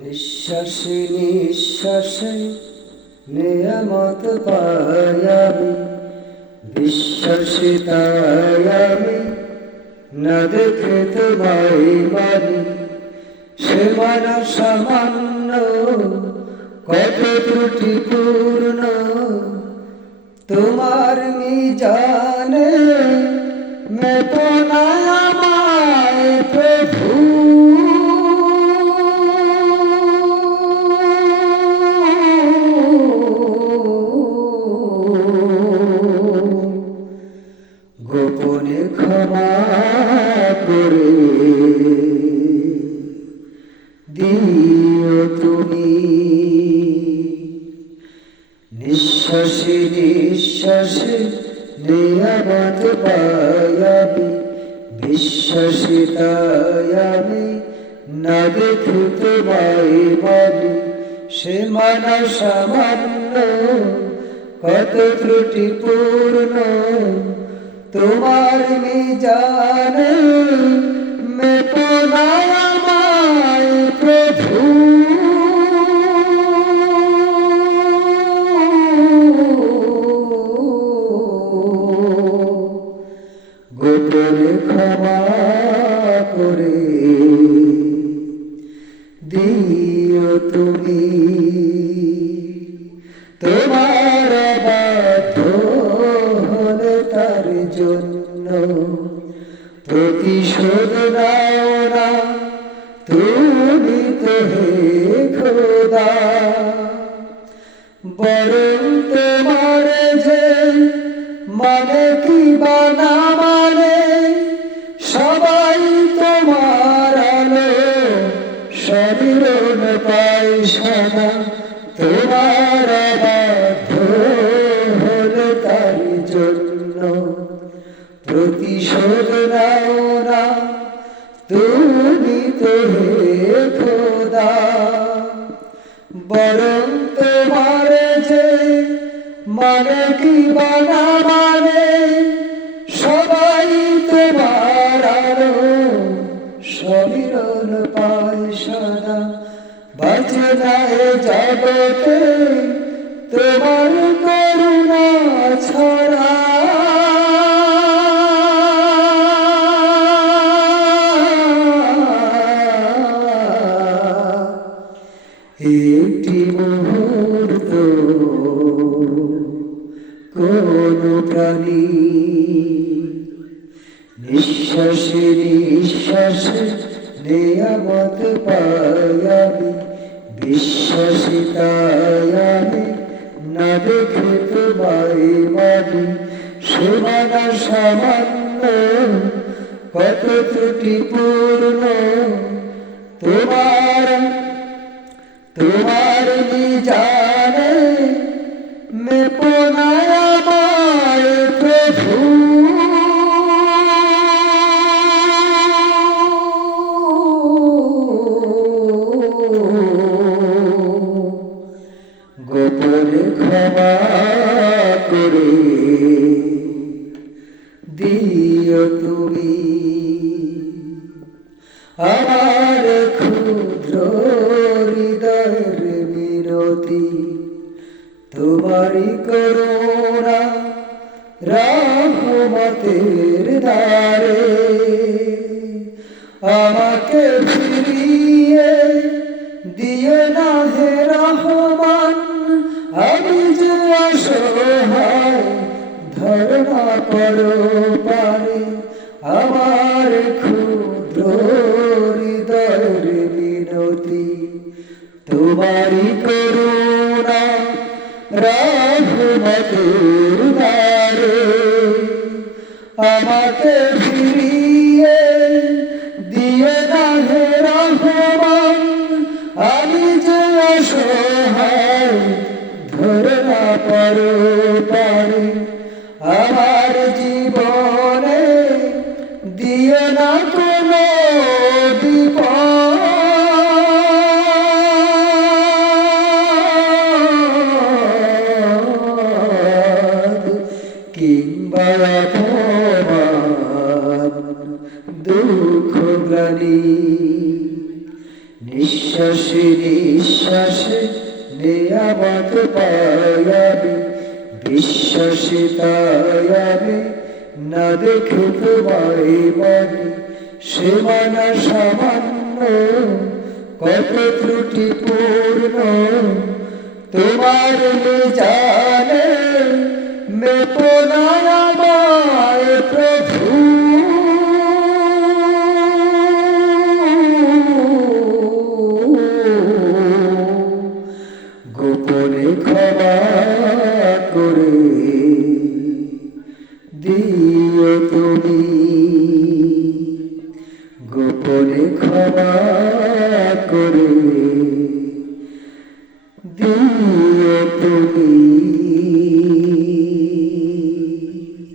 নিঃশ্বাসে নিঃশ্বাসে, নিয়ামত পাই আমি বিশ্বাসে তাই আমি না দেখে তোমায় মানি। সে মানা সামান্য, কত ত্রুটি পূর্ণ। তোমার মি জানে মেটো দিও তুমি। নিঃশ্বাসে নিঃশ্বাসে নিয়ামত পায়াবি। বিশ্বাসে তাই আমি না দেখে তোমায় মানি সে মানা সামান্য, কত ত্রুটি পূর্ণ তোমার মি জানে মেটো না আমায় প্রভু গোপনে ক্ষমা করে দিও তুমি। তোমার বাধ্য হলে জন্য প্রতিশোধ নাও না। হে খোদা। বরং তোমার যে মানে কি বা না মানে সবাই তোমার আলো, শরীর পাই সদা তোমার বাধ্য হলে তার জন্য। প্রতিশোধ নাও না, তুমি তো হে বরং তোমার যে মানে কি বানা মানে? সবাই তোমার আলো শরীর পায় সদা। বাঁচে যায় জগতে, তোমার করুণা ছড়া। একটি মুহূর্ত কোন প্রাণী নিঃশ্বাসে নিঃশ্বাসে নিয়ামত পায়াবি, বিশ্বাসে তাই আমি না দেখে তোমায় মানি সীমানা সামান্য, কত ত্রুটি পূর্ণ পোনায় প্রভু। গোপনে ক্ষমা করে দিও তুমি। আমার ক্ষুদ্র বিনতি তোমারই করুণা রহমতের দ্বারে। আমাকে ফিরিয়ে দিও না হে রহমান, আমি যে অসহায় ধর্ণা করো পারে আমার ক্ষুদ্র হৃদয়ের বিনতি, তোমারই করুণা রহমতের আমাকে ফিরিয়ে নিঃশ্বাসে নিঃশ্বাসে নিয়ামত পায়াবি বিশ্বাসে তাই আমি না দেখে তোমায় মানে সেমানা সামান্য, কত ত্রুটি পূর্ণ, তোমার জানে গোপনে ক্ষমা করে